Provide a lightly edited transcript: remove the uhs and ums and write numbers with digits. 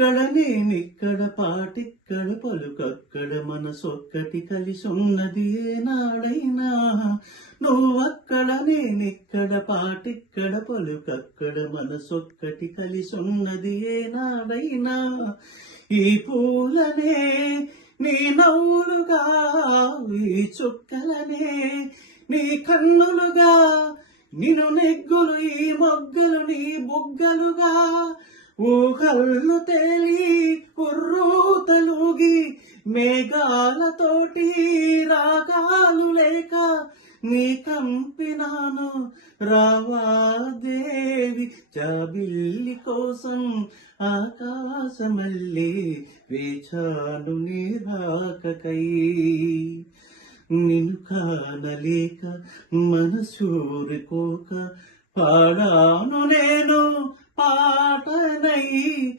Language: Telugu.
నువ్వక్కడ నేనిక్కడ పాటిక్కడ పలుకక్కడ మనసొక్కటి కలిసున్నది ఏనాడైనా. నువ్వక్కడ నేనిక్కడ పాటిక్కడ పలుకక్కడ మనసొక్కటి కలిసున్నది ఏనాడైనా. ఈ పూలనే నీ నవ్వులుగా, ఈ చుక్కలనే నీ కన్నులుగా, నిన్ను నెగ్గులు ఈ మొగ్గలు నీ బుగ్గలుగా. ఊహల్లో తేలి ఉర్రూతలూగి మేఘాలతోటి రాగాలు లేక నీ కంపినాను రావాదేవి. జాబిల్లి కోసం ఆకాశమల్లి వేచాను నీ రాకకై. నిన్ను కానలేక మనసూరుకోక పాడాను నేను పాటనై.